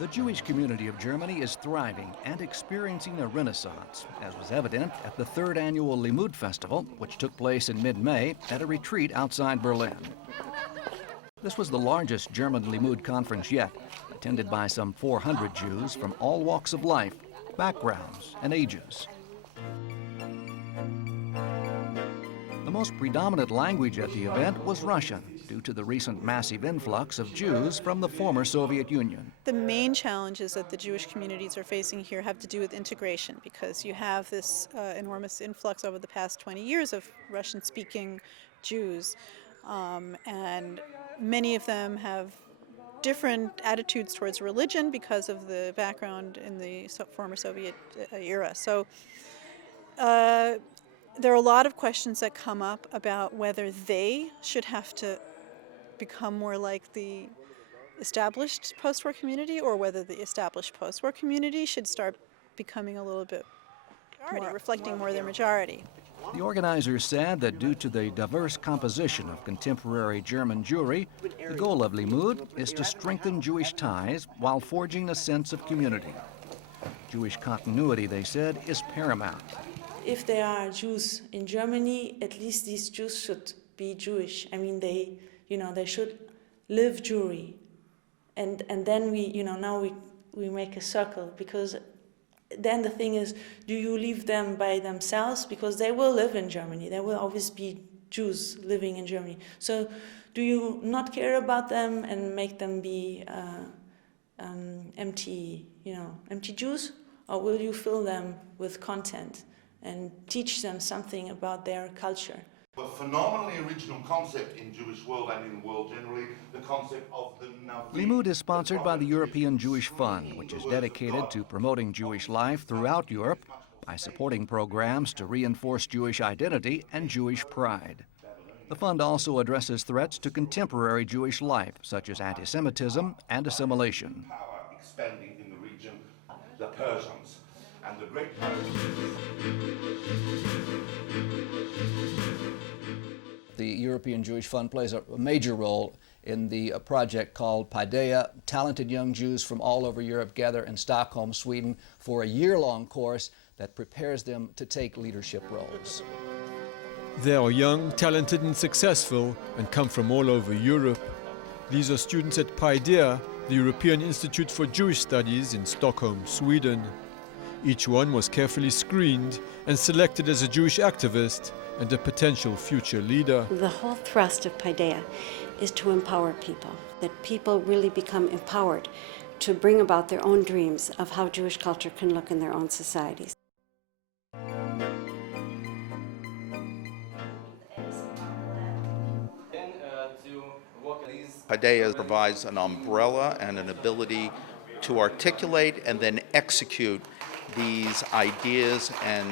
The Jewish community of Germany is thriving and experiencing a renaissance, as was evident at the third annual Limud Festival, which took place in mid-May at a retreat outside Berlin. This was the largest German Limud conference yet, attended by some 400 Jews from all walks of life, backgrounds, and ages. The most predominant language at the event was Russian, due to the recent massive influx of Jews from the former Soviet Union. The main challenges that the Jewish communities are facing here have to do with integration, because you have this enormous influx over the past 20 years of Russian-speaking Jews, and many of them have different attitudes towards religion because of the background in the former Soviet era. So there are a lot of questions that come up about whether they should have to become more like the established post-war community, or whether the established post-war community should start becoming a little bit more, reflecting more their majority. The organizers said that due to the diverse composition of contemporary German Jewry, the goal of Limud is to strengthen Jewish ties while forging a sense of community. Jewish continuity, they said, is paramount. If there are Jews in Germany, at least these Jews should be Jewish. I mean, they should live Jewry. And then now we make a circle, because then the thing is, do you leave them by themselves? Because they will live in Germany. There will always be Jews living in Germany. So do you not care about them and make them be empty Jews? Or will you fill them with content and teach them something about their culture? A phenomenally original concept in Jewish world and in the world generally, the concept of the Navi. Limud is sponsored by the European Jewish Fund, which is dedicated to promoting Jewish life throughout Europe by supporting programs to reinforce Jewish identity and Jewish pride. The fund also addresses threats to contemporary Jewish life, such as anti-Semitism and assimilation. Power expanding in the region, the Persians. And the great The European Jewish Fund plays a major role in the project called Paideia. Talented young Jews from all over Europe gather in Stockholm, Sweden, for a year-long course that prepares them to take leadership roles. They are young, talented and successful and come from all over Europe. These are students at Paideia, the European Institute for Jewish Studies in Stockholm, Sweden. Each one was carefully screened and selected as a Jewish activist and a potential future leader. The whole thrust of Paideia is to empower people, that people really become empowered to bring about their own dreams of how Jewish culture can look in their own societies. Paideia provides an umbrella and an ability to articulate and then execute these ideas and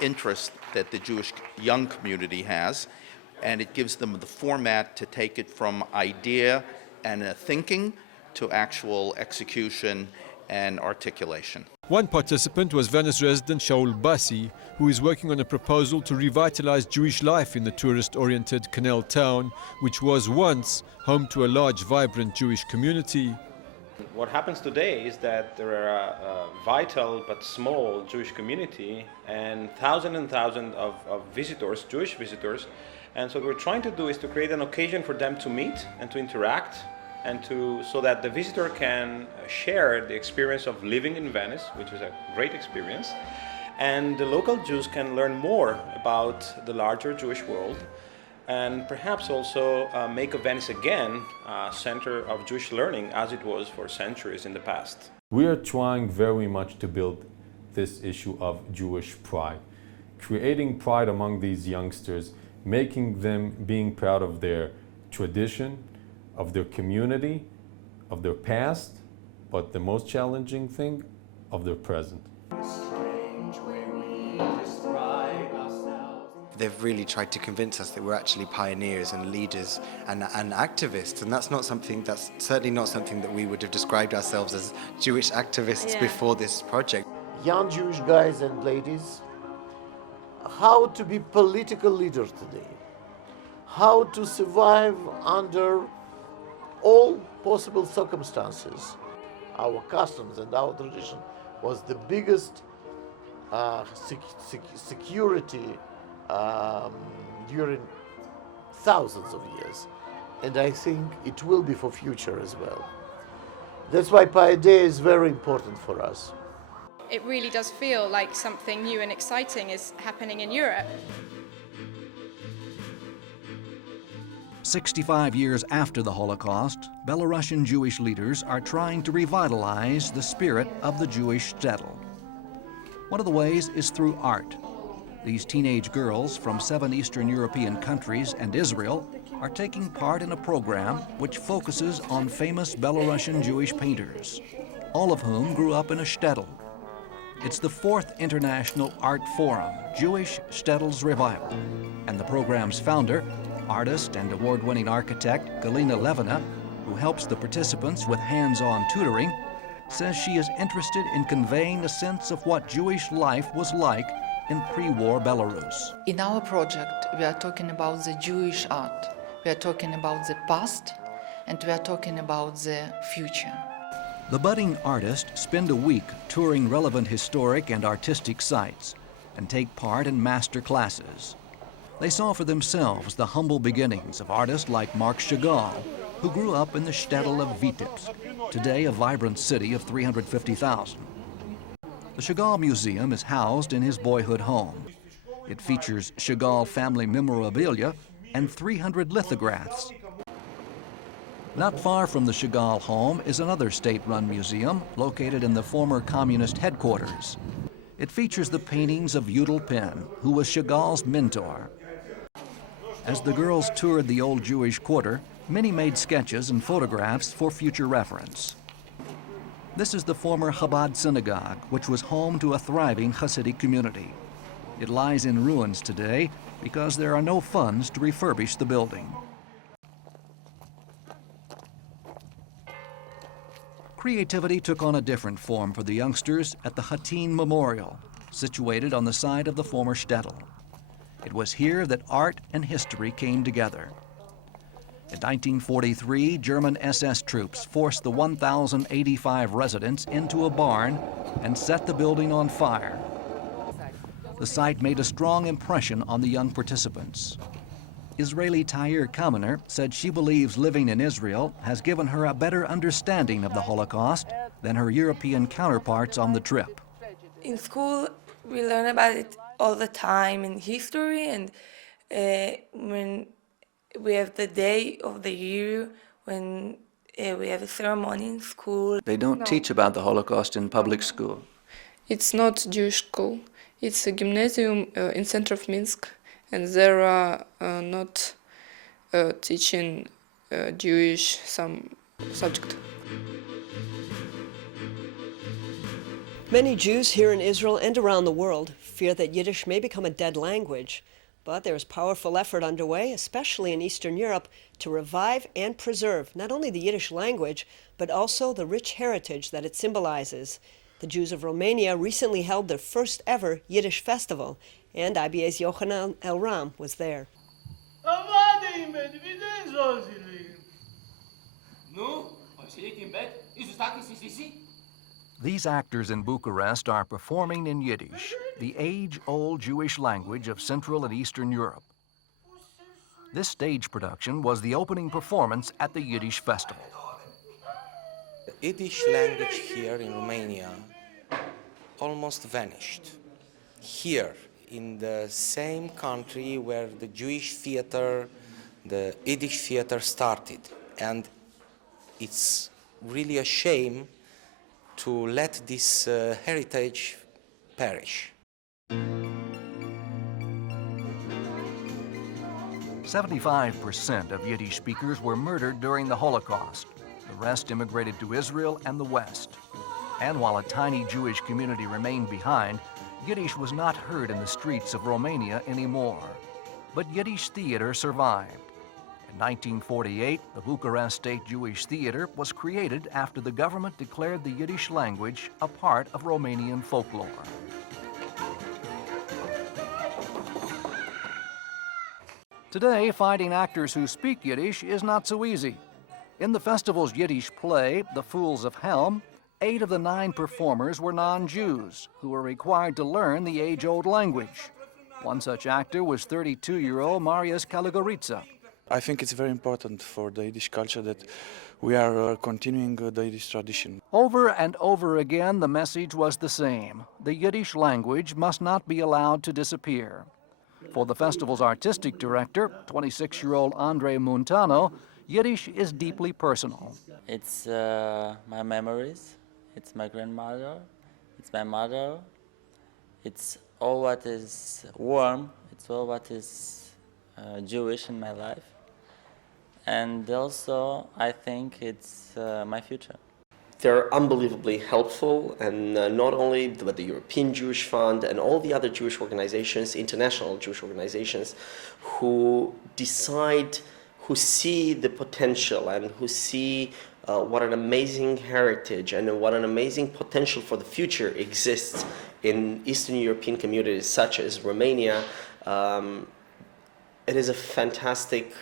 interests that the Jewish young community has, and it gives them the format to take it from idea and thinking to actual execution and articulation. One participant was Venice resident Shaul Bassi, who is working on a proposal to revitalize Jewish life in the tourist-oriented canal town, which was once home to a large, vibrant Jewish community. What happens today is that there are a vital but small Jewish community and thousands of visitors, Jewish visitors. And so what we're trying to do is to create an occasion for them to meet and to interact, and so that the visitor can share the experience of living in Venice, which is a great experience, and the local Jews can learn more about the larger Jewish world, and perhaps also make of Venice again a center of Jewish learning as it was for centuries in the past. We are trying very much to build this issue of Jewish pride, creating pride among these youngsters, making them being proud of their tradition, of their community, of their past, but the most challenging thing, of their present. They've really tried to convince us that we're actually pioneers and leaders and activists, and that's certainly not something that we would have described ourselves as Jewish activists before this project. Young Jewish guys and ladies, how to be political leaders today, how to survive under all possible circumstances. our customs and our tradition was the biggest security during thousands of years, and I think it will be for future as well. That's why Paideia is very important for us. It really does feel like something new and exciting is happening in Europe. 65 years after the Holocaust, Belarusian Jewish leaders are trying to revitalize the spirit of the Jewish shtetl. One of the ways is through art. These teenage girls from 7 Eastern European countries and Israel are taking part in a program which focuses on famous Belarusian Jewish painters, all of whom grew up in a shtetl. It's the 4th International Art Forum, Jewish Shtetls Revival, and the program's founder, artist and award-winning architect Galina Levina, who helps the participants with hands-on tutoring, says she is interested in conveying a sense of what Jewish life was like in pre-war Belarus. In our project, we are talking about the Jewish art. We are talking about the past, and we are talking about the future. The budding artists spend a week touring relevant historic and artistic sites and take part in master classes. They saw for themselves the humble beginnings of artists like Marc Chagall, who grew up in the shtetl of Vitebsk, today a vibrant city of 350,000. The Chagall Museum is housed in his boyhood home. It features Chagall family memorabilia and 300 lithographs. Not far from the Chagall home is another state-run museum located in the former communist headquarters. It features the paintings of Yudel Pen, who was Chagall's mentor. As the girls toured the old Jewish quarter, many made sketches and photographs for future reference. This is the former Chabad synagogue, which was home to a thriving Hasidic community. It lies in ruins today because there are no funds to refurbish the building. Creativity took on a different form for the youngsters at the Hattin Memorial, situated on the site of the former shtetl. It was here that art and history came together. In 1943, German SS troops forced the 1,085 residents into a barn and set the building on fire. The site made a strong impression on the young participants. Israeli Tair Kamener said she believes living in Israel has given her a better understanding of the Holocaust than her European counterparts on the trip. In school, we learn about it all the time in history, and when we have the day of the year, when we have a ceremony in school. They don't teach about the Holocaust in public school. It's not Jewish school. It's a gymnasium in center of Minsk, and there are not teaching Jewish some subject. Many Jews here in Israel and around the world fear that Yiddish may become a dead language, but there is powerful effort underway, especially in Eastern Europe, to revive and preserve not only the Yiddish language, but also the rich heritage that it symbolizes. The Jews of Romania recently held their first ever Yiddish festival, and IBA's Yochanan Elram was there. These actors in Bucharest are performing in Yiddish, the age-old Jewish language of Central and Eastern Europe. This stage production was the opening performance at the Yiddish Festival. The Yiddish language here in Romania almost vanished. Here, in the same country where the Jewish theater, the Yiddish theater started. And it's really a shame to let this heritage perish. 75% of Yiddish speakers were murdered during the Holocaust. The rest immigrated to Israel and the West. And while a tiny Jewish community remained behind, Yiddish was not heard in the streets of Romania anymore. But Yiddish theater survived. In 1948, the Bucharest State Jewish Theater was created after the government declared the Yiddish language a part of Romanian folklore. Today, finding actors who speak Yiddish is not so easy. In the festival's Yiddish play, The Fools of Helm, 8 of the 9 performers were non-Jews who were required to learn the age-old language. One such actor was 32-year-old Marius Kalogoritsa. I think it's very important for the Yiddish culture that we are continuing the Yiddish tradition. Over and over again, the message was the same. The Yiddish language must not be allowed to disappear. For the festival's artistic director, 26-year-old Andre Montano, Yiddish is deeply personal. It's my memories, it's my grandmother, it's my mother, it's all what is warm, it's all what is Jewish in my life. And also, I think it's my future. They're unbelievably helpful, and not only but the European Jewish Fund and all the other Jewish organizations, international Jewish organizations, who decide, who see the potential and who see what an amazing heritage and what an amazing potential for the future exists in Eastern European communities such as Romania. It is a fantastic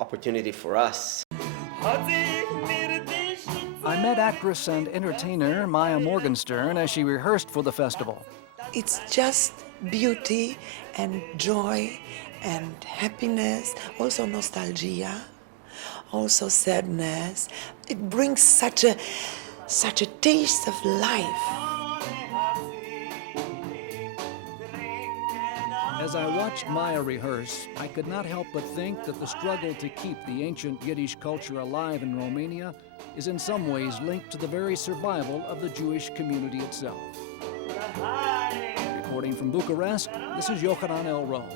opportunity for us. I met actress and entertainer Maya Morgenstern as she rehearsed for the festival. It's just beauty and joy and happiness, also nostalgia, also sadness. It brings such a taste of life. As I watched Maya rehearse, I could not help but think that the struggle to keep the ancient Yiddish culture alive in Romania is in some ways linked to the very survival of the Jewish community itself. Reporting from Bucharest, this is Yochanan El Rome.